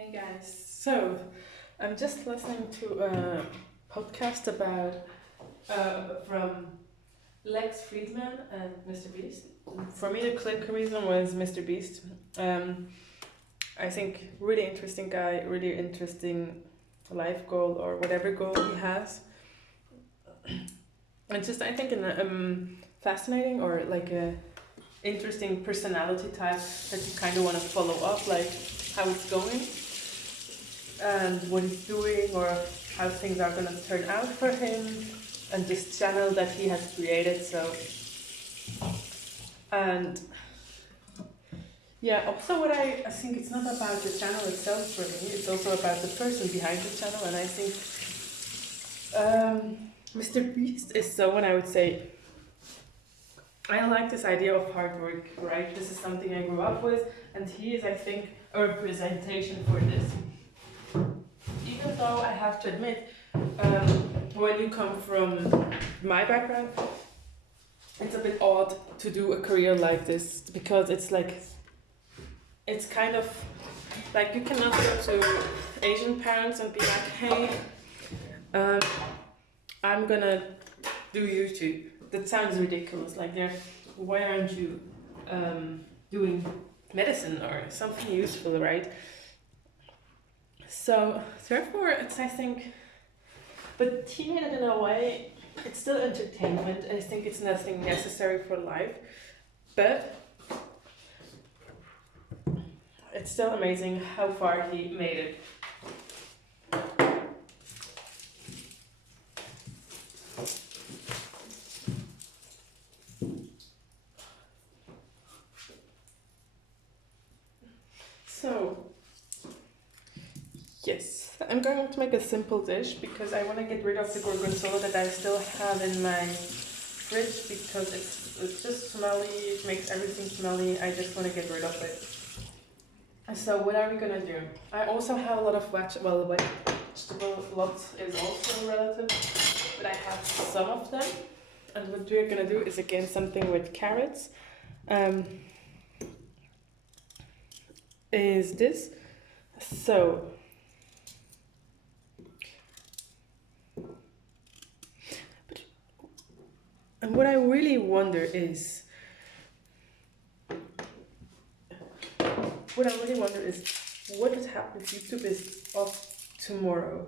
Hey guys, so I'm just listening to a podcast about from Lex Friedman and Mr. Beast. For me, the click reason was Mr. Beast. Um, I think really interesting guy, really interesting life goal or whatever goal he has. And just I think an fascinating or like a interesting personality type that you kind of want to follow up, like how it's going and what he's doing or how things are going to turn out for him and this channel that he has created. So and yeah, also what I think it's not about the channel itself for me, it's also about the person behind the channel. And I think Mr. Beast is someone I would say I like this idea of hard work, right? This is something I grew up with, and he is, I think, a representation for this. Even though I have to admit, when you come from my background, it's a bit odd to do a career like this because it's like, it's kind of like you cannot go to Asian parents and be like, hey, I'm gonna do YouTube. That sounds ridiculous. Like, why aren't you doing medicine or something useful, right? So therefore, it's I think, but he made it in a way. It's still entertainment. I think it's nothing necessary for life, but it's still amazing how far he made it. So, yes, I'm going to make a simple dish because I want to get rid of the gorgonzola that I still have in my fridge because it's just smelly, it makes everything smelly, I just want to get rid of it. So what are we going to do? I also have a lot of vegetable, lots is also relative, but I have some of them. And what we're going to do is again something with carrots. Is this. So, and what I really wonder is, what would happen if YouTube is off tomorrow?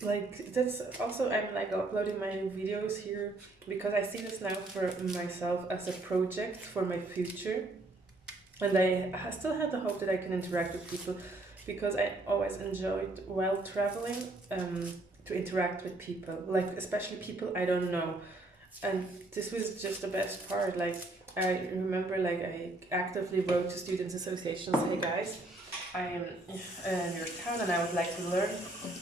Like, that's also, I'm like uploading my videos here because I see this now for myself as a project for my future. And I still have the hope that I can interact with people because I always enjoyed while traveling to interact with people, like especially people I don't know. And this was just the best part. Like, I remember like I actively wrote to students associations, hey guys, I am in your town and I would like to learn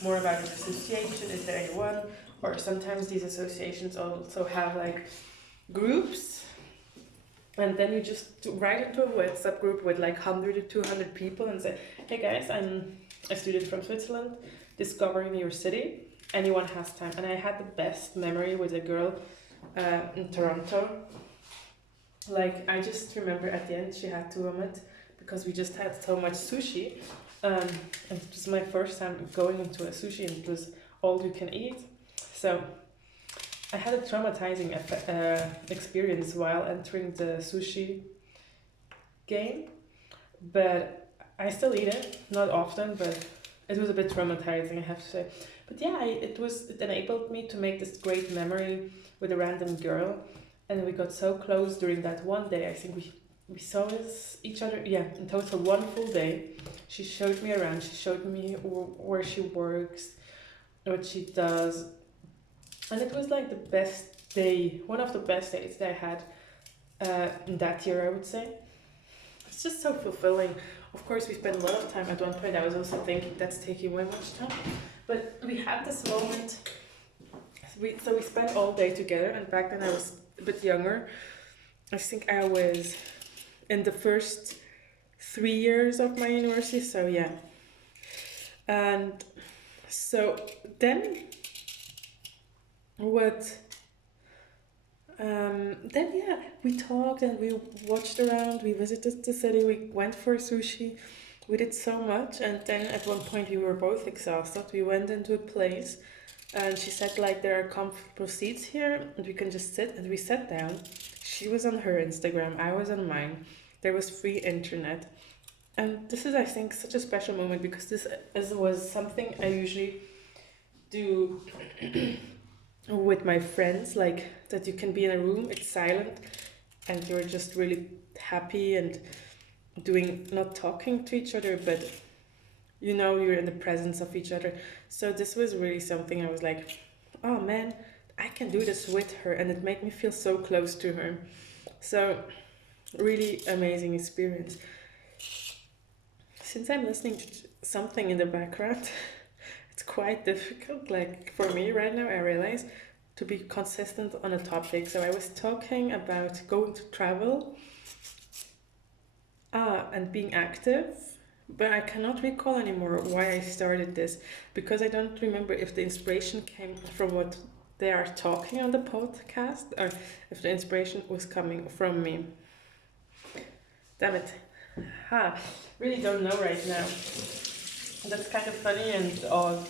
more about this association. Is there anyone? Or sometimes these associations also have like groups, and then you just write into a WhatsApp group with like 100 or 200 people and say, hey guys, I'm a student from Switzerland discovering your city. Anyone has time? And I had the best memory with a girl in Toronto. Like, I just remember at the end she had to vomit because we just had so much sushi. And it was my first time going into a sushi and it was all you can eat. So I had a traumatizing experience while entering the sushi game, but I still eat it, not often, but it was a bit traumatizing, I have to say. But yeah, it enabled me to make this great memory with a random girl, and we got so close during that one day. I think we saw each other, yeah, in total one full day. She showed me around, she showed me where she works, what she does, and it was like the best day, one of the best days that I had in that year, I would say. It's just so fulfilling. Of course, we spent a lot of time. At one point, I was also thinking that's taking way much time. But we had this moment. So we spent all day together, and back then I was a bit younger. I think I was in the first 3 years of my university, so yeah. And so then what Then yeah, we talked and we watched around. We visited the city. We went for sushi. We did so much, and then at one point we were both exhausted. We went into a place, and she said like there are comfortable seats here, and we can just sit. And we sat down. She was on her Instagram. I was on mine. There was free internet, and this is I think such a special moment because was something I usually do with my friends, like that you can be in a room, it's silent, and you're just really happy and doing not talking to each other, but you know you're in the presence of each other. So this was really something I was like, oh man, I can do this with her, and it made me feel so close to her. So really amazing experience. Since I'm listening to something in the background, it's quite difficult, like for me right now, I realize, to be consistent on a topic. So I was talking about going to travel and being active, but I cannot recall anymore why I started this, because I don't remember if the inspiration came from what they are talking on the podcast or if the inspiration was coming from me. Damn it. Really don't know right now. That's kind of funny and odd.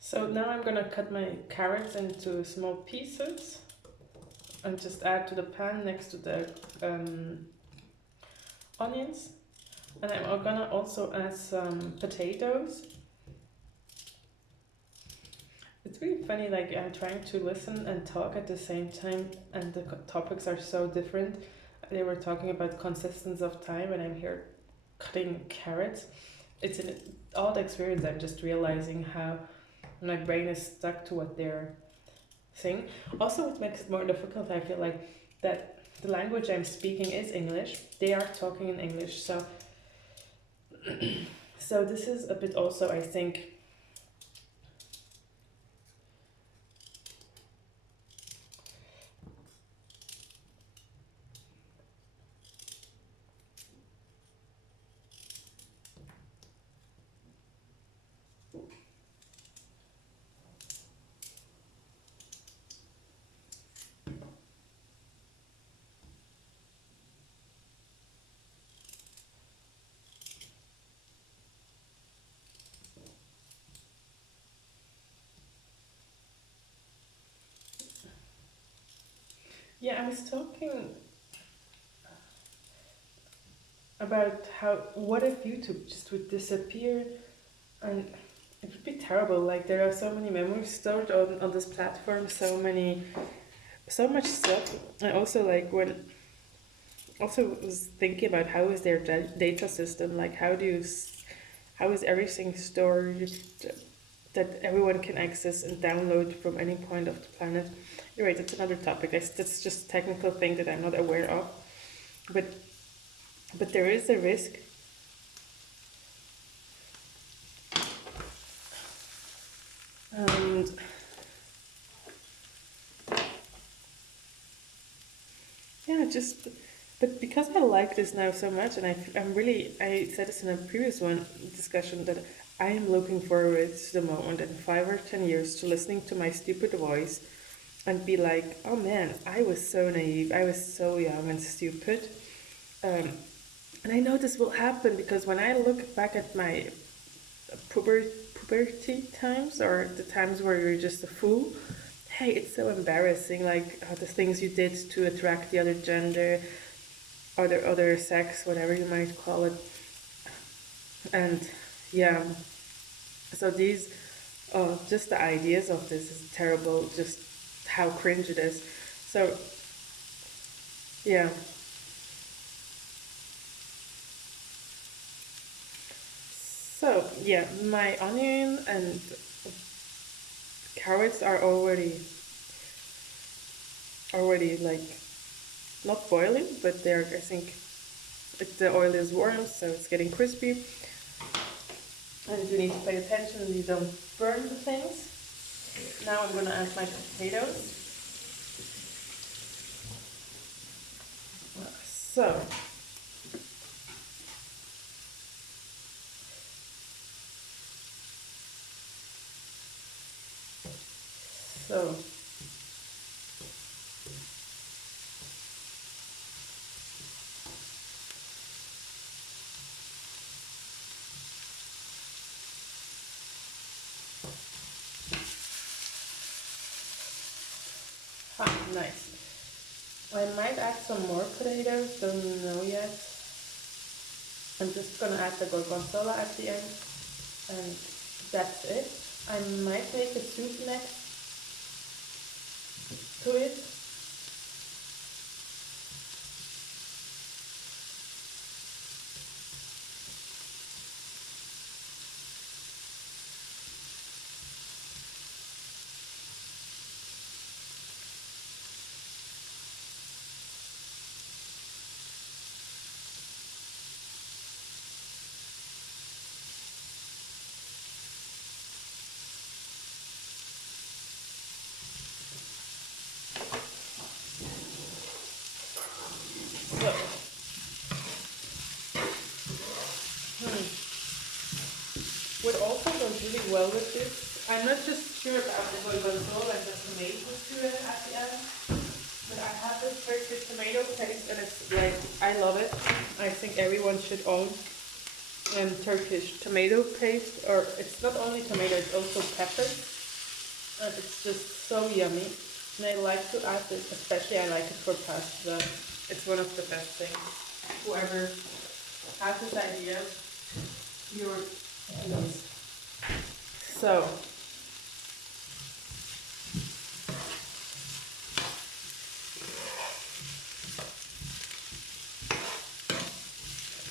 So now I'm gonna cut my carrots into small pieces and just add to the pan next to the onions. And I'm gonna also add some potatoes. It's really funny, like I'm trying to listen and talk at the same time, and the topics are so different. They were talking about consistency of time, and I'm here cutting carrots. It's an odd experience. I'm just realizing how my brain is stuck to what they're saying. Also, what makes it more difficult, I feel like, that the language I'm speaking is English. They are talking in English, so so this is a bit also, I think. Yeah, I was talking about how, what if YouTube just would disappear, and it would be terrible. Like there are so many memories stored on this platform, so much stuff. And also like when also was thinking about how is their data system, like how is everything stored that everyone can access and download from any point of the planet. You're right, that's another topic. That's just a technical thing that I'm not aware of, but there is a risk. And yeah, just, but because I like this now so much, and I'm really, I said this in a previous one discussion, that I am looking forward to the moment in 5 or 10 years to listening to my stupid voice and be like, oh man, I was so naive, I was so young and stupid. And I know this will happen because when I look back at my puberty times, or the times where you're just a fool, hey, it's so embarrassing, like the things you did to attract the other gender or the other sex, whatever you might call it. And yeah, so these, just the ideas of this is terrible, just how cringe it is. So yeah. So yeah, my onion and carrots are already like not boiling, but I think the oil is warm, so it's getting crispy. And you need to pay attention you don't burn the things. Now I'm gonna add my potatoes. So, so nice. I might add some more potatoes, don't know yet. I'm just gonna add the gorgonzola at the end, and that's it. I might make a soup next to it. So, what also goes really well with this, I'm not just sure about the gorgonzola and the tomatoes to it at the end, but I have this Turkish tomato paste and it's like, I love it. I think everyone should own Turkish tomato paste, or it's not only tomato, it's also pepper, and it's just so yummy. And I like to add this, especially I like it for pasta. It's one of the best things. Whoever has this idea, you're genius. So,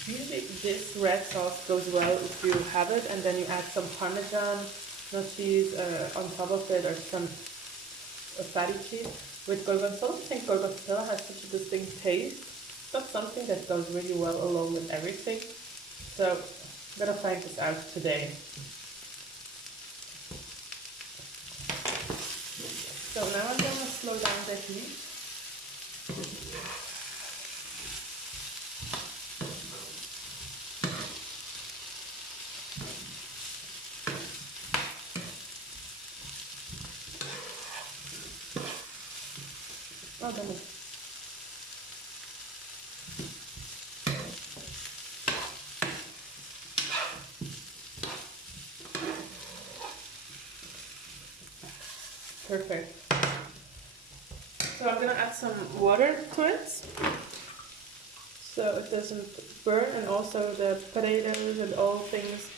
usually this red sauce goes well if you have it, and then you add some Parmesan cheese on top of it, or some fatty cheese. With gorgonzola, I think gorgonzola has such a distinct taste. It's not something that goes really well along with everything. So I'm gonna find this out today. So now I'm gonna slow down the heat. Oh, damn it. Perfect. So I'm gonna add some water to it, so it doesn't burn, and also the potatoes and all things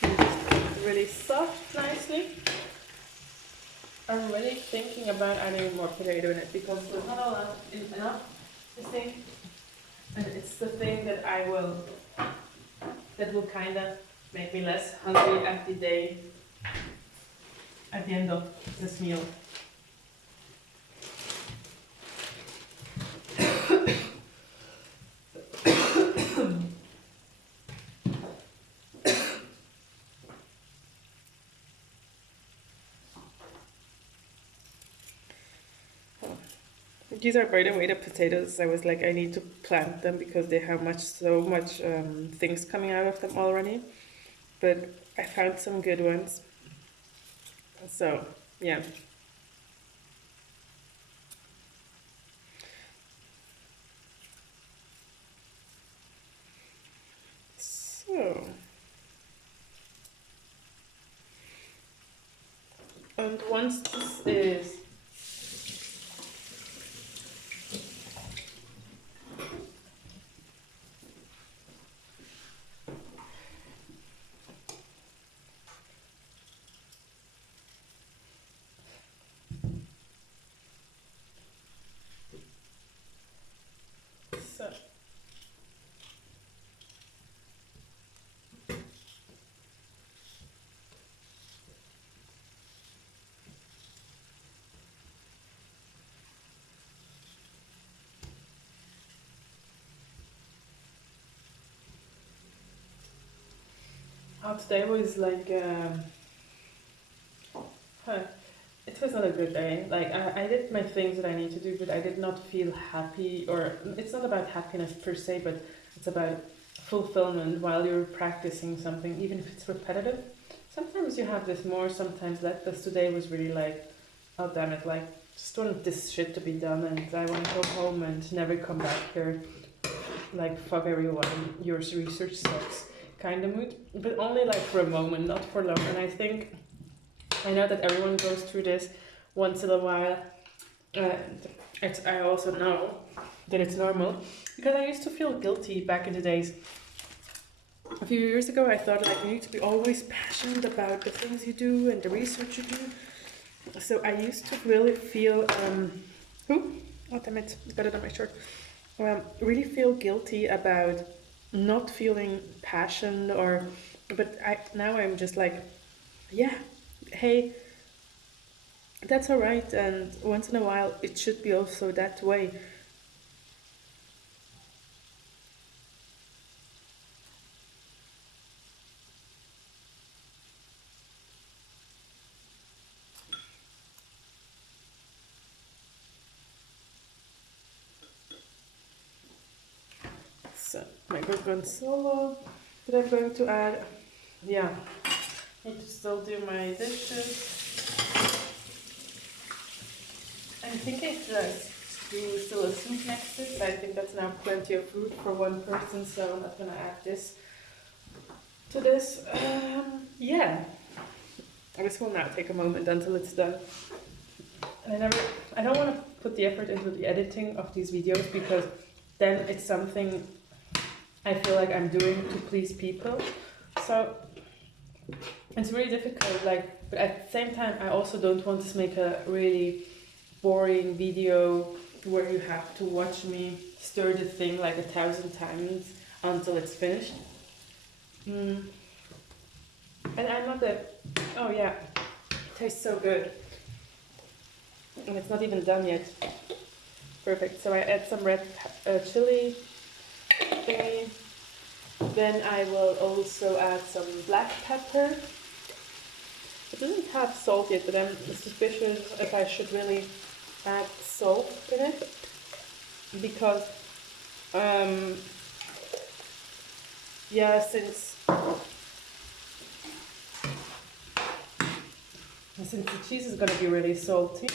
can just get really soft nicely. I'm really thinking about adding more potato in it because there's not a lot enough, I think, and it's the thing that that will kind of make me less hungry at the day, at the end of this meal. These are, by the way, the potatoes. I was like, I need to plant them because they have so much things coming out of them already. But I found some good ones. So, yeah. So, and once this is Today was like, it was not a good day. Like, I did my things that I need to do, but I did not feel happy, or it's not about happiness per se, but it's about fulfillment while you're practicing something, even if it's repetitive. Sometimes you have this more, sometimes less, but today was really like, oh damn it, like, just want this shit to be done, and I want to go home and never come back here. Like, fuck everyone, your research sucks kind of mood, but only like for a moment, not for long. And I know that everyone goes through this once in a while. I also know that it's normal, because I used to feel guilty back in the days. A few years ago, I thought like you need to be always passionate about the things you do and the research you do. So I used to really feel, oh damn it, got it on my shirt. Really feel guilty about not feeling passion, but now I'm just like, yeah, hey, that's alright, and once in a while it should be also that way. So my gorgonzola that I'm going to add. Yeah, I need to still do my dishes. I'm thinking should I do still a soup next to it, but I think that's now plenty of food for one person, so I'm not gonna add this to this. Yeah, this will now take a moment until it's done. And I don't want to put the effort into the editing of these videos, because then it's something I feel like I'm doing to please people. So it's really difficult, like, but at the same time I also don't want to make a really boring video where you have to watch me stir the thing like 1,000 times until it's finished. And I'm not oh yeah, it tastes so good. And it's not even done yet. Perfect. So I add some red chili thingy. Then I will also add some black pepper. It doesn't have salt yet, but I'm suspicious if I should really add salt in it, because yeah, since the cheese is gonna be really salty.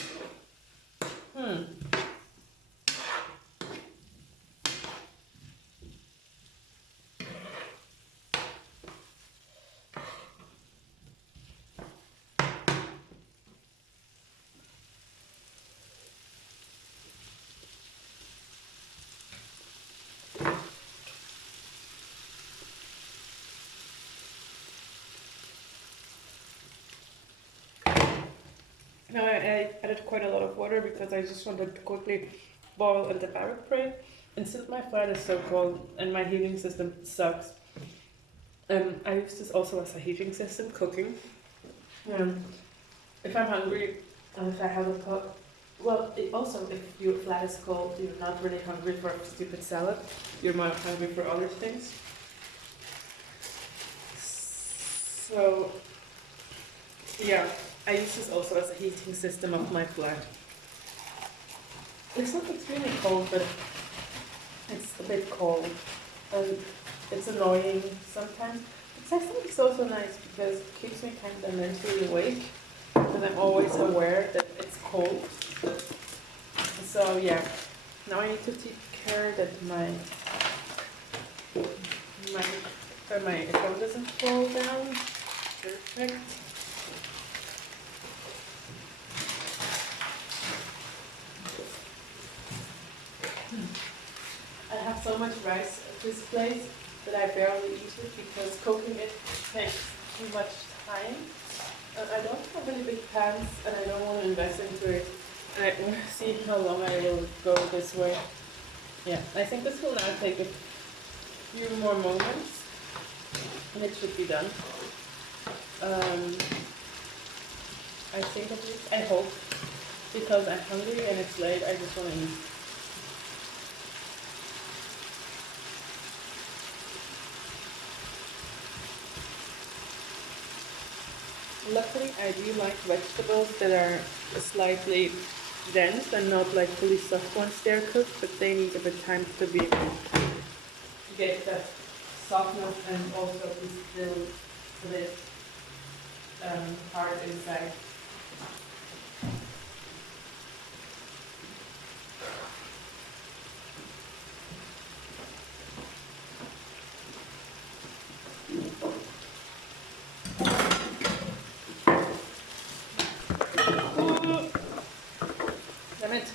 Now I added quite a lot of water because I just wanted to quickly boil and develop it. And since my flat is so cold and my heating system sucks, I use this also as a heating system, cooking. If I'm hungry and if I have a pot, well, also if your flat is cold, you're not really hungry for a stupid salad, you're more hungry for other things. So yeah, I use this also as a heating system of my flat. It's not extremely cold, but it's a bit cold, and it's annoying sometimes. But I think it's also nice because it keeps me kind of mentally awake, because I'm always aware that it's cold. So yeah, now I need to take care that my phone doesn't fall down. Perfect. I have so much rice at this place that I barely eat it because cooking it takes too much time. I don't have any big pans and I don't want to invest into it. I want to see how long I will go this way. Yeah, I think this will now take a few more moments and it should be done. I think at least, I hope, because I'm hungry and it's late, I just want to eat. Luckily, I do like vegetables that are slightly dense and not like fully soft once they're cooked, but they need a bit of time to be get that softness and also be still a bit hard inside. Ooh, damn it.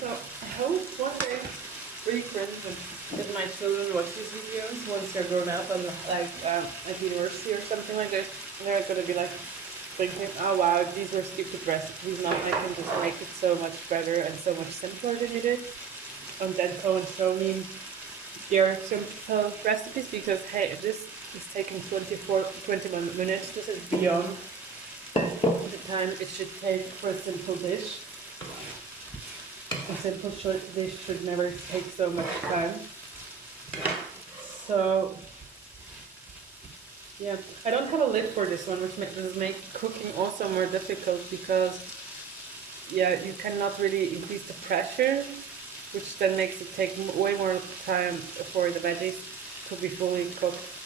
So I hope one day, really friends with my children watch these videos once they're grown up and like at university or something like this, and they're gonna be like thinking, oh wow, these were stupid recipes, now I can just make it so much better and so much simpler than you did. And then come and show me their simple recipes because hey, this is taking 21 minutes. This is beyond the time it should take for a simple dish. A simple dish should never take so much time. So yeah, I don't have a lid for this one, which does make cooking also more difficult because yeah, you cannot really increase the pressure, which then makes it take way more time for the veggies to be fully cooked.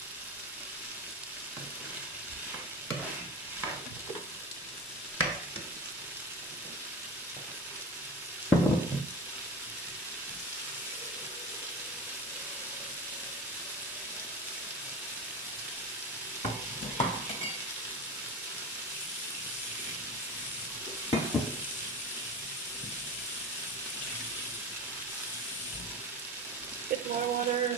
Get more water.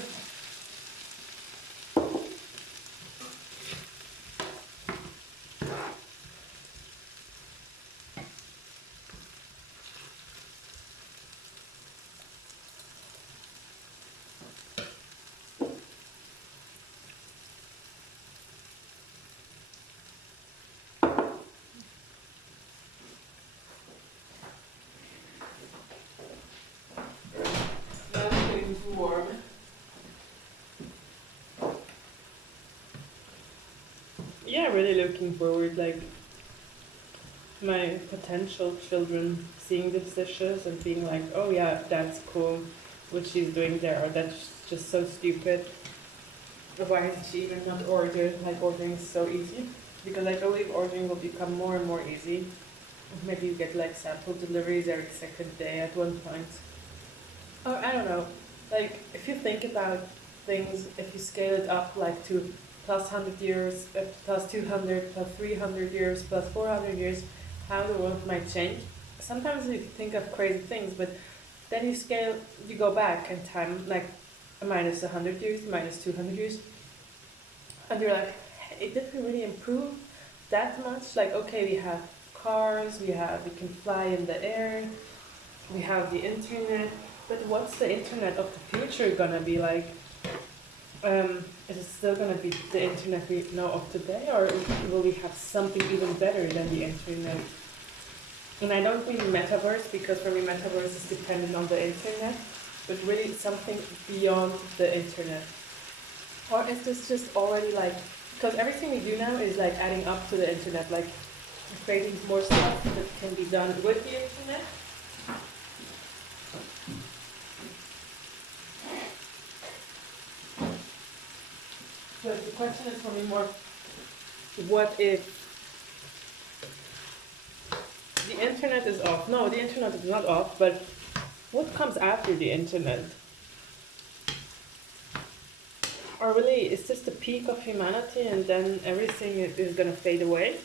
Now it's getting too warm. Yeah, really looking forward, like my potential children seeing these dishes and being like, oh yeah, that's cool what she's doing there, or that's just so stupid. Or why is she even not ordered? Like ordering is so easy. Because I believe ordering will become more and more easy. Maybe you get like sample deliveries every second day at one point. Or I don't know. Like if you think about things, if you scale it up like to plus 100 years, plus 200, plus 300 years, plus 400 years, how the world might change. Sometimes you think of crazy things, but then you scale, you go back in time, like minus 100 years, minus 200 years, and you're like, it didn't really improve that much. Like, okay, we have cars, we can fly in the air, we have the internet, but what's the internet of the future gonna be like? Is it still gonna be the internet we know of today, or will we have something even better than the internet? And I don't mean metaverse, because for me metaverse is dependent on the internet, but really something beyond the internet. Or is this just already like, because everything we do now is like adding up to the internet, like creating more stuff that can be done with the internet. So the question is for me more, what if the internet is off? No, the internet is not off, but what comes after the internet? Or really, is this the peak of humanity and then everything is gonna fade away?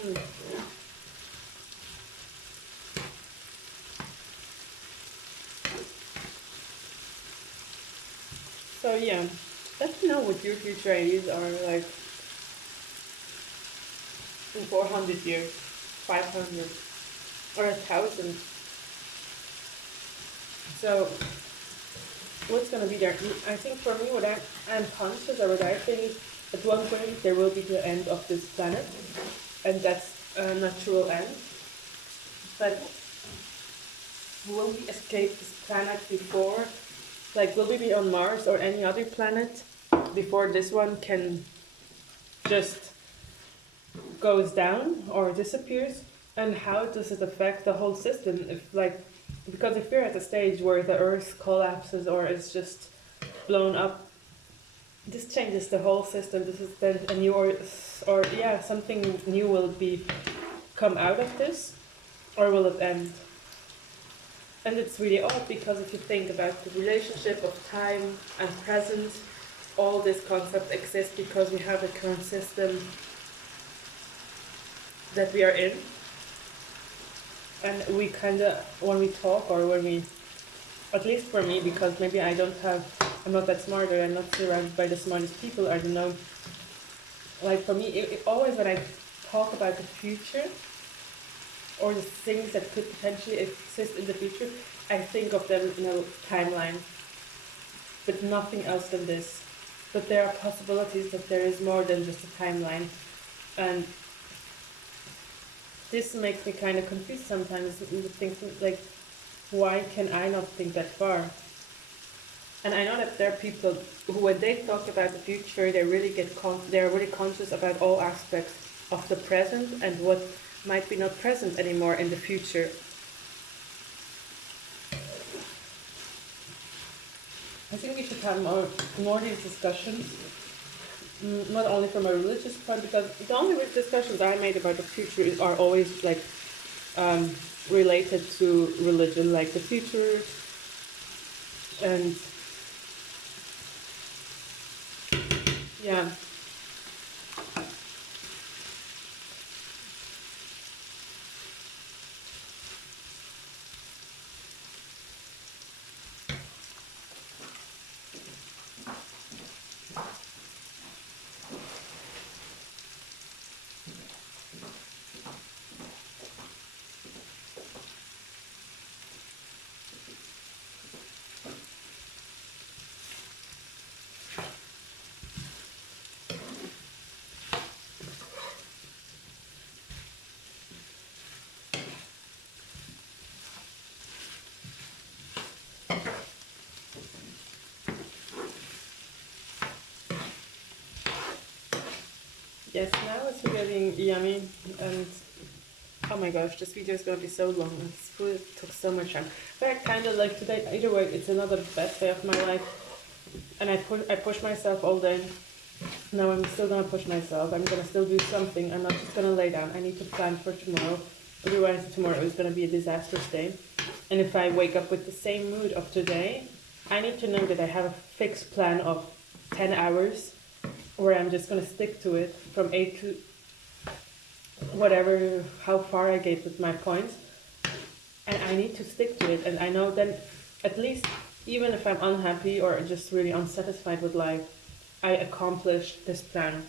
Hmm. So yeah, let me know what your future ideas are like in 400 years, 500, or 1,000. So what's gonna be there? I think for me, what I'm conscious or what I think at one point there will be the end of this planet, and that's a natural end. But will we escape this planet before? Like, will we be on Mars or any other planet before this one can just goes down or disappears? And how does it affect the whole system? If like, because if we're at a stage where the Earth collapses or is just blown up, this changes the whole system. This is then a new or yeah, something new will be come out of this, or will it end? And it's really odd because if you think about the relationship of time and present, all this concept exists because we have a current system that we are in. And we kind of, when we talk or when we, at least for me, because maybe I'm not that smart or I'm not surrounded by the smartest people, I don't know. Like for me, it always when I talk about the future, or the things that could potentially exist in the future, I think of them in a timeline, but nothing else than this. But there are possibilities that there is more than just a timeline, and this makes me kind of confused sometimes. Thinking like, why can I not think that far? And I know that there are people who, when they talk about the future, they really they're really conscious about all aspects of the present and what might be not present anymore in the future. I think we should have more of these discussions, not only from a religious point, because the only discussions I made about the future are always like related to religion, like the future and yeah. Yes, now it's getting yummy, and oh my gosh, this video is gonna be so long. This food took so much time. But I kind of like today. Either way, it's another best day of my life, and I push myself all day. Now I'm still gonna push myself. I'm gonna still do something. I'm not just gonna lay down. I need to plan for tomorrow. Otherwise, tomorrow is gonna be a disastrous day. And if I wake up with the same mood of today, I need to know that I have a fixed plan of 10 hours where I'm just gonna stick to it from 8 to whatever, how far I get with my points. And I need to stick to it. And I know then, at least, even if I'm unhappy or just really unsatisfied with life, I accomplished this plan.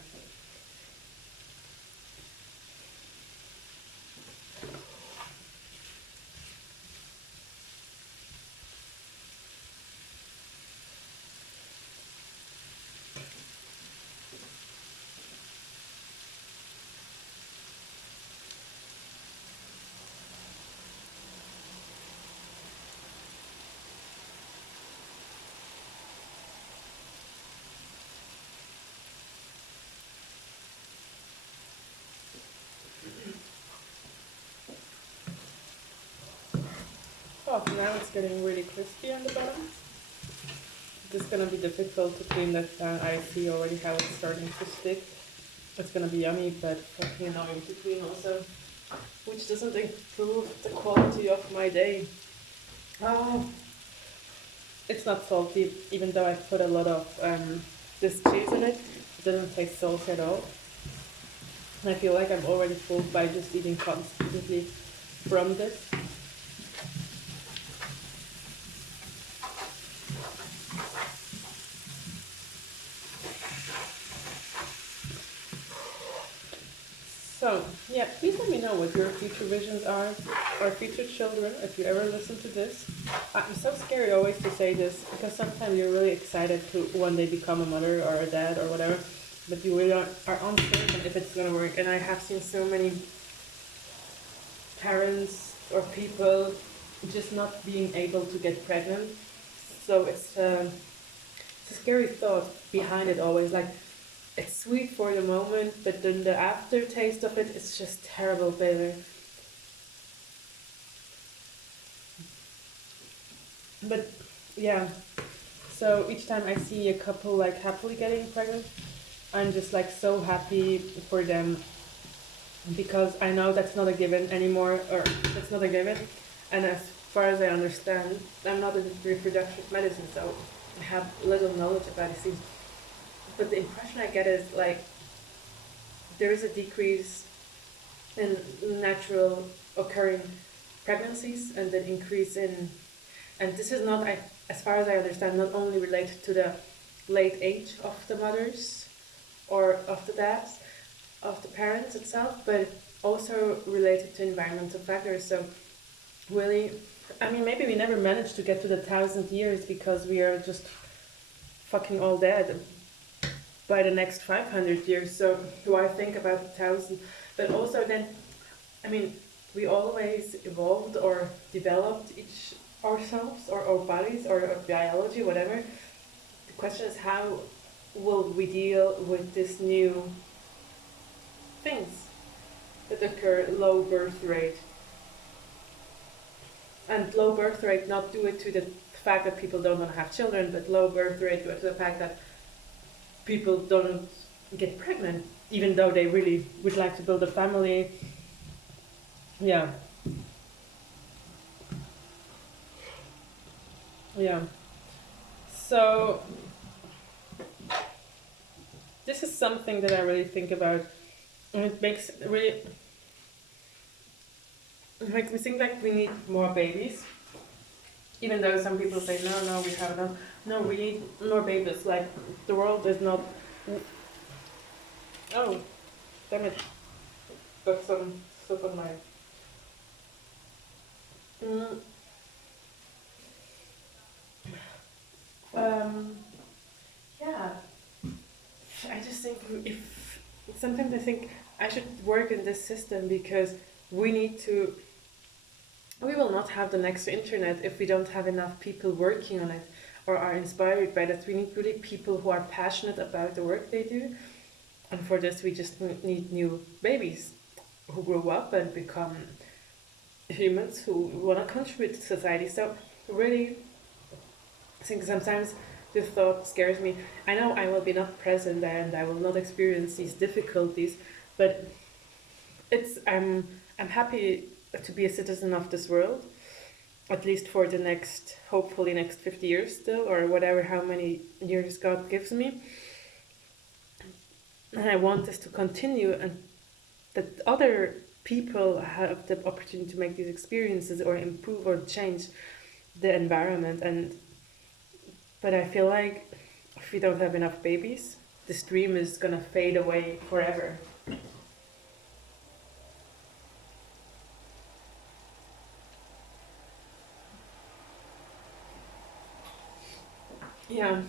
Oh, now it's getting really crispy on the bottom. It's gonna be difficult to clean that down. I see already how it's starting to stick. It's gonna be yummy, but fucking annoying to clean also, which doesn't improve the quality of my day. Oh, it's not salty, even though I put a lot of this cheese in it. It doesn't taste salty at all. And I feel like I'm already full by just eating constantly from this. So, yeah, please let me know what your future visions are, or future children, if you ever listen to this. I'm so scared always to say this, because sometimes you're really excited to one day become a mother or a dad or whatever, but you really are uncertain if it's gonna work. And I have seen so many parents or people just not being able to get pregnant. So it's a scary thought behind it always, like, it's sweet for the moment, but then the aftertaste of it is just terrible bitter. But yeah, so each time I see a couple like happily getting pregnant, I'm just like so happy for them, because I know that's not a given anymore, or that's not a given. And as far as I understand, I'm not in reproductive medicine, so I have little knowledge about these things. But the impression I get is like there is a decrease in natural occurring pregnancies and an increase in, and this is not, as far as I understand, not only related to the late age of the mothers or of the dads, of the parents itself, but also related to environmental factors. So really, I mean, maybe we never managed to get to the 1,000 years because we are just fucking all dead by the next 500 years. So do I think about 1,000? But also then, I mean, we always evolved or developed each ourselves or our bodies or our biology, whatever. The question is, how will we deal with this new things that occur, low birth rate? And low birth rate, not due to the fact that people don't want to have children, but low birth rate due to the fact that people don't get pregnant, even though they really would like to build a family. Yeah. Yeah. So this is something that I really think about, and it makes me think like we need more babies. Even though some people say no, we have enough. No, we need more babies. Like, the world is not. Oh, damn it! Got some stuff on my. Yeah. I just think if sometimes I think I should work in this system, because we need to. We will not have the next internet if we don't have enough people working on it or are inspired by that. We need really people who are passionate about the work they do. And for this, we just need new babies who grow up and become humans who want to contribute to society. So really, I think sometimes the thought scares me. I know I will be not present there and I will not experience these difficulties, but I'm happy to be a citizen of this world, at least for the next, hopefully next 50 years still, or whatever, how many years God gives me. And I want this to continue, and that other people have the opportunity to make these experiences or improve or change the environment. But I feel like if we don't have enough babies, this dream is gonna fade away forever. Yeah,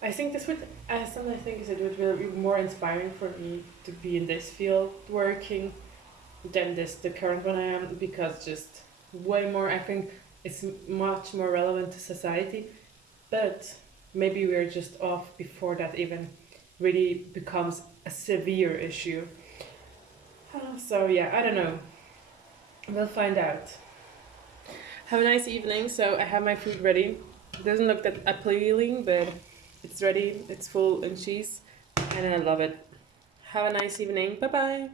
I think this would, as something I think is it would be more inspiring for me to be in this field working than the current one I am, because just way more, I think it's much more relevant to society, but maybe we're just off before that even really becomes a severe issue. So yeah, I don't know. We'll find out. Have a nice evening. So I have my food ready. It doesn't look that appealing, but it's ready. It's full in cheese, and I love it. Have a nice evening. Bye bye.